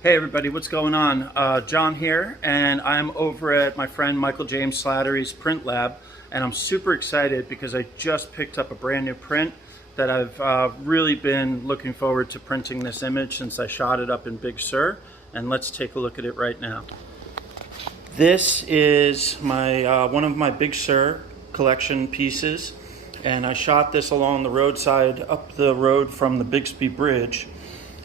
Hey everybody, what's going on? John here, and I'm over at my friend Michael James Slattery's print lab, and I'm super excited because I just picked up a brand new print that I've really been looking forward to printing this image since I shot it up in Big Sur, and let's take a look at it right now. This is my one of my Big Sur collection pieces, and I shot this along the roadside up the road from the Bixby Bridge.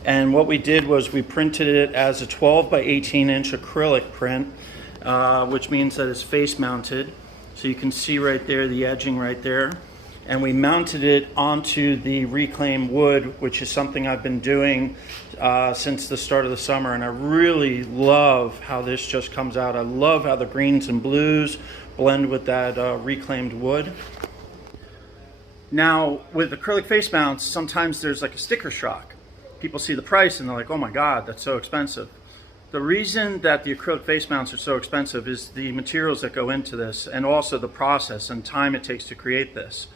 And what we did was we printed it as a 12 by 18 inch acrylic print, which means that it's face mounted. So you can see right there the edging right there. And we mounted it onto the reclaimed wood, which is something I've been doing since the start of the summer. And I really love how this just comes out. I love how the greens and blues blend with that reclaimed wood. Now, with acrylic face mounts, sometimes there's like a sticker shock. People see the price and they're like, oh my God, that's so expensive. The reason that the acrylic face mounts are so expensive is the materials that go into this, and also the process and time it takes to create this.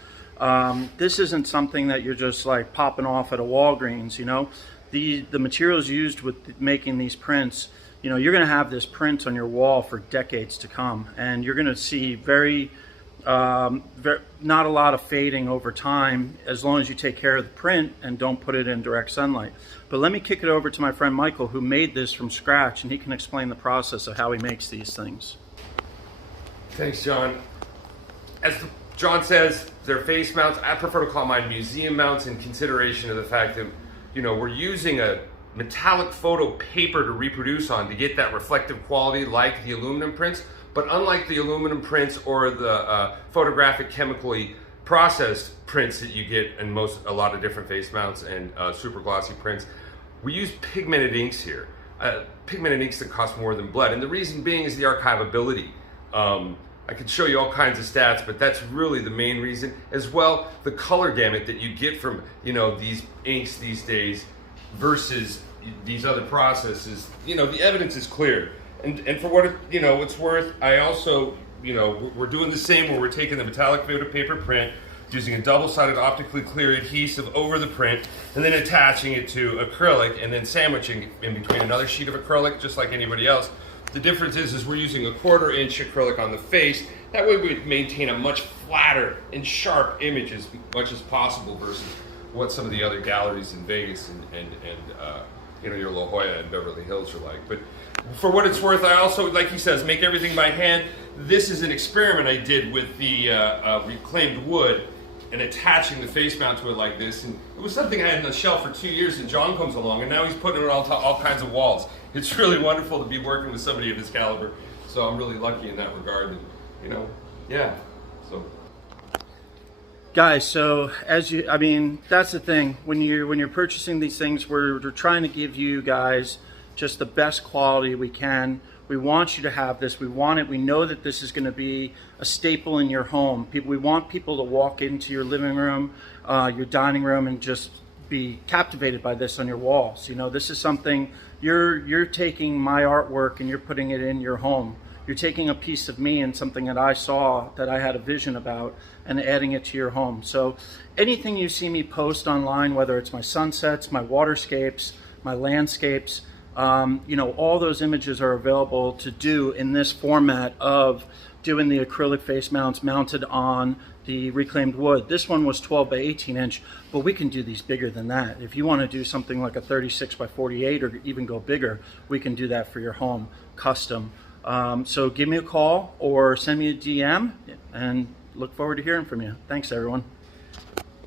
This isn't something that you're just like popping off at a Walgreens, you know. The materials used with making these prints, you know, you're gonna have this print on your wall for decades to come, and you're gonna see not a lot of fading over time as long as you take care of the print and don't put it in direct sunlight. But let me kick it over to my friend Michael, who made this from scratch, and he can explain the process of how he makes these things. Thanks, John. As John says, they're face mounts. I prefer to call mine museum mounts in consideration of the fact that, you know, we're using a metallic photo paper to reproduce on to get that reflective quality like the aluminum prints. But unlike the aluminum prints or the photographic chemically processed prints that you get in a lot of different face mounts and super glossy prints, we use pigmented inks here. Pigmented inks that cost more than blood. And the reason being is the archivability. I could show you all kinds of stats, but that's really the main reason. As well, the color gamut that you get from, you know, these inks these days versus these other processes, you know, the evidence is clear. And for what it's worth, I also, we're doing the same where we're taking the metallic photo paper print, using a double-sided optically clear adhesive over the print, and then attaching it to acrylic, and then sandwiching in between another sheet of acrylic, just like anybody else. The difference is we're using a 1/4 inch acrylic on the face. That way we maintain a much flatter and sharp image as much as possible versus what some of the other galleries in Vegas and your La Jolla and Beverly Hills are like. But for what it's worth, I also, like he says, make everything by hand. This is an experiment I did with the reclaimed wood and attaching the face mount to it like this. And it was something I had on the shelf for 2 years, and John comes along, and now he's putting it on all kinds of walls. It's really wonderful to be working with somebody of his caliber. So I'm really lucky in that regard. And, so. Guys, so that's the thing. When you're purchasing these things, we're trying to give you guys just the best quality we can. We want you to have this. We want it. We know that this is going to be a staple in your home. We want people to walk into your living room, your dining room, and just be captivated by this on your walls. You know, this is something you're taking my artwork and you're putting it in your home. You're taking a piece of me and something that I saw, that I had a vision about, and adding it to your home. So anything you see me post online, whether it's my sunsets, my waterscapes, my landscapes, all those images are available to do in this format of doing the acrylic face mounts mounted on the reclaimed wood. This one was 12 by 18 inch, but we can do these bigger than that. If you want to do something like a 36 by 48 or even go bigger, we can do that for your home, custom. So give me a call or send me a DM, and look forward to hearing from you. Thanks, everyone.